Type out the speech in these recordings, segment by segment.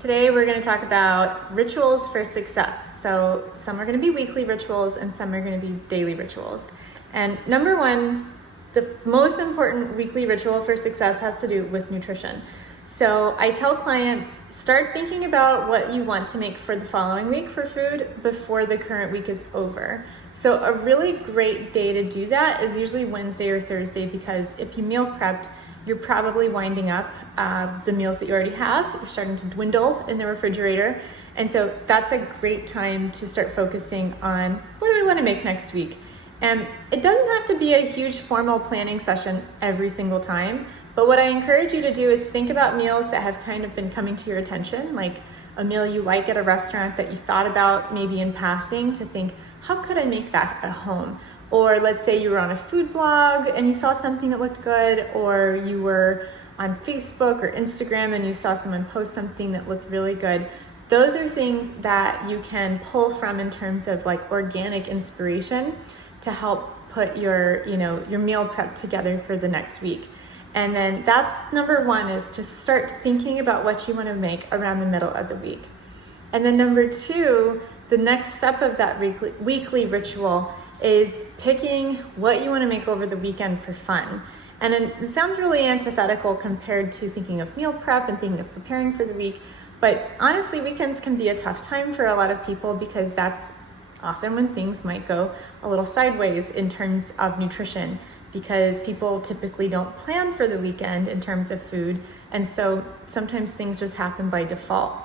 Today we're going to talk about rituals for success. So some are going to be weekly rituals and some are going to be daily rituals. And number one, the most important weekly ritual for success has to do with nutrition. So I tell clients, start thinking about what you want to make for the following week for food before the current week is over. So a really great day to do that is usually Wednesday or Thursday, because if you meal prepped, you're probably winding up the meals that you already have. They're starting to dwindle in the refrigerator. And so that's a great time to start focusing on what do I want to make next week. And it doesn't have to be a huge formal planning session every single time. But what I encourage you to do is think about meals that have kind of been coming to your attention, like a meal you like at a restaurant that you thought about maybe in passing, to think, how could I make that at home? Or let's say you were on a food blog and you saw something that looked good, or you were on Facebook or Instagram and you saw someone post something that looked really good. Those are things that you can pull from in terms of like organic inspiration to help put your meal prep together for the next week. And then that's number one, is to start thinking about what you want to make around the middle of the week. And then number two, the next step of that weekly ritual is picking what you want to make over the weekend for fun. And it sounds really antithetical compared to thinking of meal prep and thinking of preparing for the week. But honestly, weekends can be a tough time for a lot of people, because that's often when things might go a little sideways in terms of nutrition, because people typically don't plan for the weekend in terms of food. And so sometimes things just happen by default.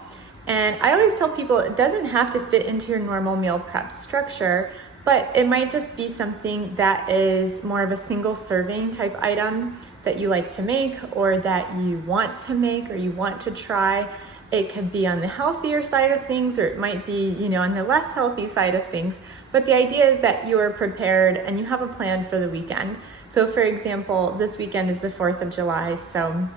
And I always tell people it doesn't have to fit into your normal meal prep structure, but it might just be something that is more of a single serving type item that you like to make, or that you want to make, or you want to try. It could be on the healthier side of things, or it might be, on the less healthy side of things. But the idea is that you are prepared and you have a plan for the weekend. So for example, this weekend is the 4th of July. So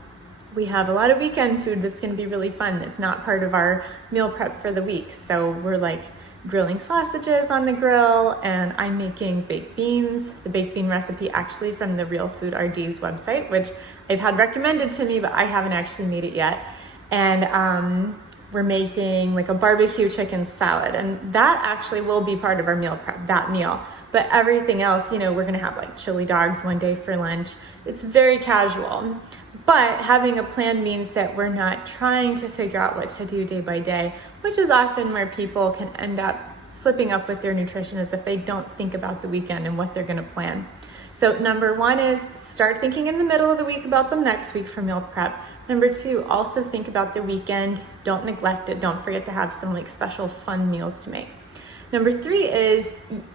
we have a lot of weekend food that's going to be really fun. It's not part of our meal prep for the week. So we're like grilling sausages on the grill, and I'm making baked beans, the baked bean recipe actually from the Real Food RD's website, which I've had recommended to me, but I haven't actually made it yet. And we're making like a barbecue chicken salad, and that actually will be part of our meal prep, that meal. But everything else, we're gonna have like chili dogs one day for lunch. It's very casual. But having a plan means that we're not trying to figure out what to do day by day, which is often where people can end up slipping up with their nutrition, is if they don't think about the weekend and what they're gonna plan. So number one is start thinking in the middle of the week about the next week for meal prep. Number two, also think about the weekend. Don't neglect it. Don't forget to have some like special fun meals to make. Number three is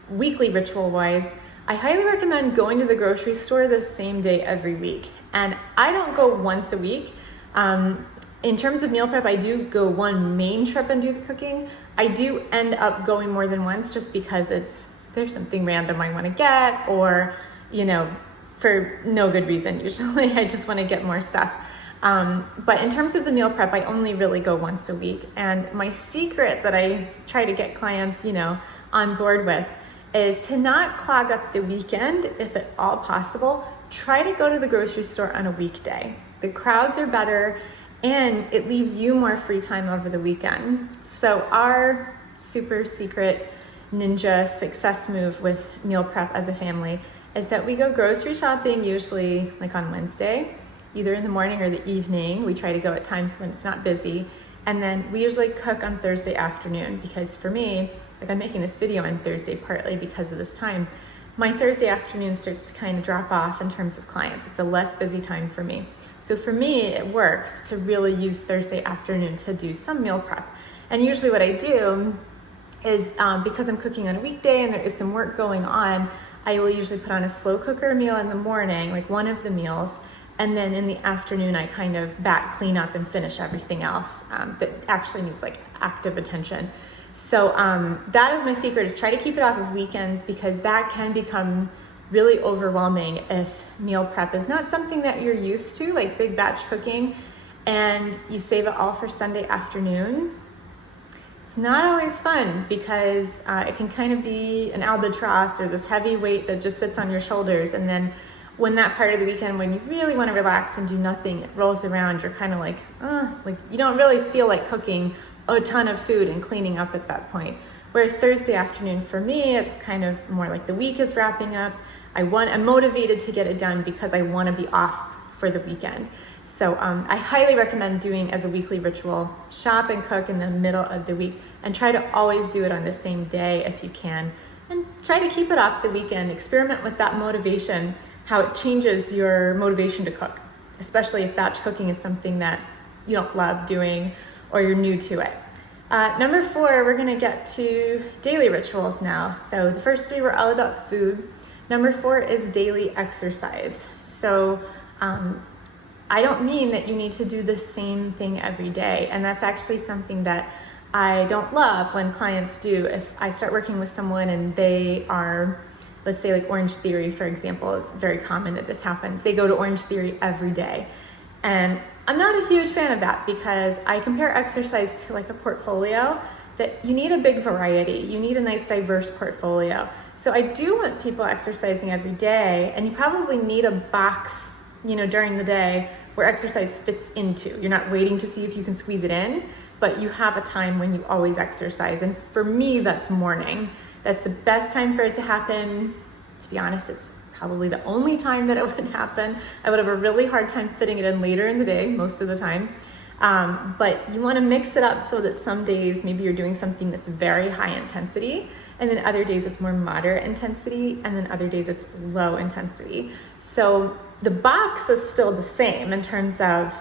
weekly ritual wise. I highly recommend going to the grocery store the same day every week. And I don't go once a week. In terms of meal prep, I do go one main trip and do the cooking. I do end up going more than once, just because there's something random I want to get, or, for no good reason usually. I just want to get more stuff. But in terms of the meal prep, I only really go once a week. And my secret that I try to get clients, on board with, is to not clog up the weekend if at all possible. Try to go to the grocery store on a weekday. The crowds are better, and it leaves you more free time over the weekend. So our super secret ninja success move with meal prep as a family is that we go grocery shopping usually like on Wednesday, either in the morning or the evening. We try to go at times when it's not busy. And then we usually cook on Thursday afternoon, because for me, like I'm making this video on Thursday partly because of this time, my Thursday afternoon starts to kind of drop off in terms of clients. It's a less busy time for me. So for me, it works to really use Thursday afternoon to do some meal prep. And usually what I do is, because I'm cooking on a weekday and there is some work going on, I will usually put on a slow cooker meal in the morning, like one of the meals. And then in the afternoon, I kind of back clean up and finish everything else that actually needs like active attention. So that is my secret, is try to keep it off of weekends, because that can become really overwhelming if meal prep is not something that you're used to, like big batch cooking, and you save it all for Sunday afternoon. It's not always fun, because it can kind of be an albatross, or this heavy weight that just sits on your shoulders. And then when that part of the weekend when you really want to relax and do nothing, it rolls around, you're kind of like you don't really feel like cooking a ton of food and cleaning up at that point. Whereas Thursday afternoon for me, it's kind of more like the week is wrapping up. I'm motivated to get it done because I want to be off for the weekend. So I highly recommend doing as a weekly ritual, shop and cook in the middle of the week, and try to always do it on the same day if you can. And try to keep it off the weekend. Experiment with that motivation, how it changes your motivation to cook, especially if batch cooking is something that you don't love doing or you're new to it. Number 4, we're gonna get to daily rituals now. So the first 3 were all about food. Number 4 is daily exercise. So I don't mean that you need to do the same thing every day. And that's actually something that I don't love when clients do. If I start working with someone and they are, let's say like Orange Theory, for example, it's very common that this happens. They go to Orange Theory every day. And I'm not a huge fan of that because I compare exercise to like a portfolio, that you need a big variety. You need a nice diverse portfolio. So I do want people exercising every day, and you probably need a box, during the day where exercise fits into. You're not waiting to see if you can squeeze it in, but you have a time when you always exercise. And for me, that's morning. That's the best time for it to happen. To be honest, it's probably the only time that it would happen. I would have a really hard time fitting it in later in the day, most of the time. But you want to mix it up so that some days maybe you're doing something that's very high intensity, and then other days it's more moderate intensity, and then other days it's low intensity. So the box is still the same in terms of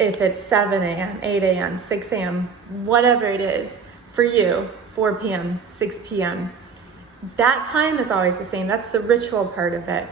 if it's 7 a.m., 8 a.m., 6 a.m., whatever it is for you, 4 p.m., 6 p.m., that time is always the same. That's the ritual part of it.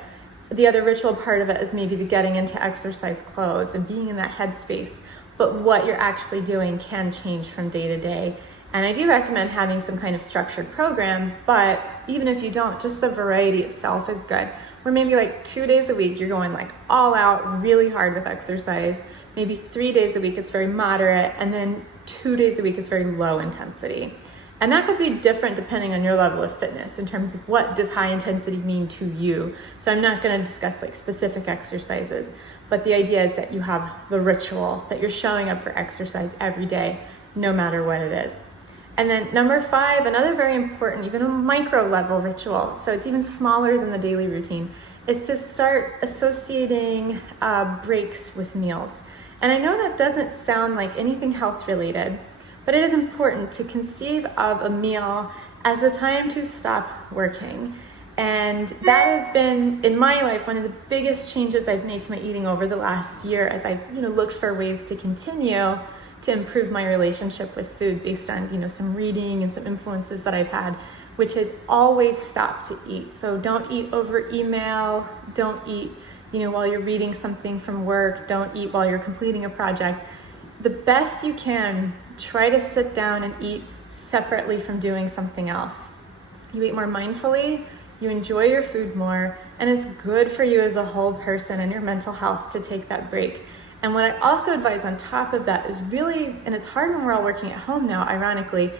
The other ritual part of it is maybe the getting into exercise clothes and being in that headspace. But what you're actually doing can change from day to day. And I do recommend having some kind of structured program, but even if you don't, just the variety itself is good. Where maybe like 2 days a week, you're going like all out really hard with exercise. Maybe 3 days a week, it's very moderate. And then 2 days a week, it's very low intensity. And that could be different depending on your level of fitness in terms of what does high intensity mean to you. So I'm not going to discuss like specific exercises, but the idea is that you have the ritual, that you're showing up for exercise every day, no matter what it is. And then number 5, another very important, even a micro level ritual, so it's even smaller than the daily routine, is to start associating breaks with meals. And I know that doesn't sound like anything health related, but it is important to conceive of a meal as a time to stop working. And that has been, in my life, one of the biggest changes I've made to my eating over the last year as I've looked for ways to continue to improve my relationship with food based on some reading and some influences that I've had, which is always stop to eat. So don't eat over email, don't eat while you're reading something from work, don't eat while you're completing a project. The best you can, try to sit down and eat separately from doing something else. You eat more mindfully, you enjoy your food more, and it's good for you as a whole person and your mental health to take that break. And what I also advise on top of that is really, and it's hard when we're all working at home now, ironically,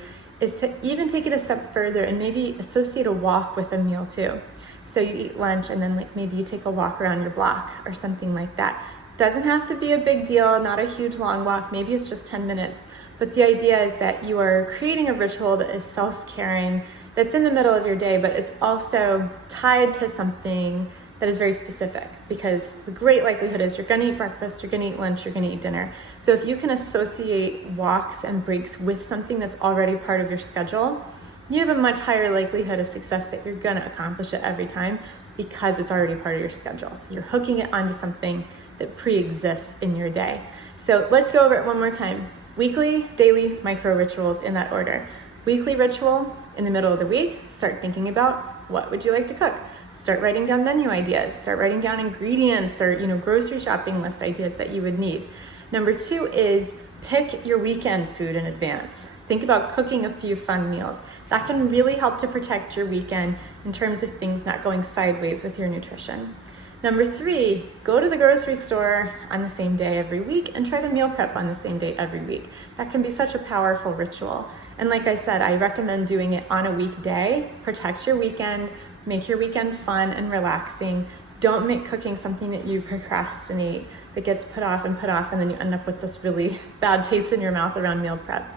is to even take it a step further and maybe associate a walk with a meal too. So you eat lunch and then maybe you take a walk around your block or something like that. Doesn't have to be a big deal, not a huge long walk, maybe it's just 10 minutes. But the idea is that you are creating a ritual that is self-caring, that's in the middle of your day, but it's also tied to something that is very specific, because the great likelihood is you're gonna eat breakfast, you're gonna eat lunch, you're gonna eat dinner. So if you can associate walks and breaks with something that's already part of your schedule, you have a much higher likelihood of success that you're gonna accomplish it every time because it's already part of your schedule. So you're hooking it onto something that pre-exists in your day. So let's go over it one more time. Weekly, daily, micro rituals in that order. Weekly ritual, in the middle of the week, start thinking about what would you like to cook. Start writing down menu ideas, start writing down ingredients or grocery shopping list ideas that you would need. Number 2 is pick your weekend food in advance. Think about cooking a few fun meals. That can really help to protect your weekend in terms of things not going sideways with your nutrition. Number 3, go to the grocery store on the same day every week and try to meal prep on the same day every week. That can be such a powerful ritual. And like I said, I recommend doing it on a weekday. Protect your weekend, make your weekend fun and relaxing. don't make cooking something that you procrastinate, that gets put off, and then you end up with this really bad taste in your mouth around meal prep.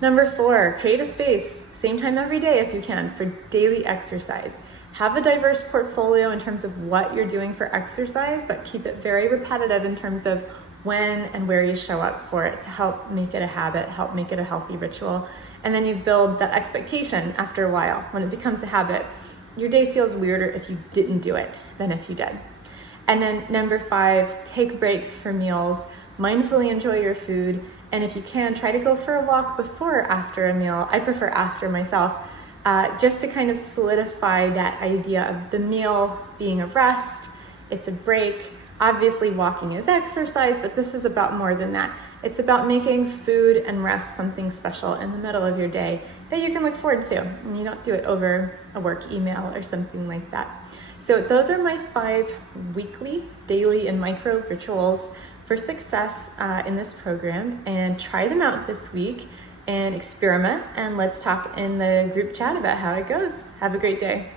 Number 4, create a space, same time every day if you can, for daily exercise. Have a diverse portfolio in terms of what you're doing for exercise, but keep it very repetitive in terms of when and where you show up for it to help make it a habit, help make it a healthy ritual. And then you build that expectation after a while. When it becomes a habit, your day feels weirder if you didn't do it than if you did. And then number 5, take breaks for meals, mindfully enjoy your food, and if you can, try to go for a walk before or after a meal. I prefer after myself, just to kind of solidify that idea of the meal being a rest, it's a break. Obviously walking is exercise, but this is about more than that. It's about making food and rest something special in the middle of your day that you can look forward to, and you don't do it over a work email or something like that. So those are my 5 weekly, daily, and micro rituals for success in this program, and try them out this week and experiment, and let's talk in the group chat about how it goes. Have a great day.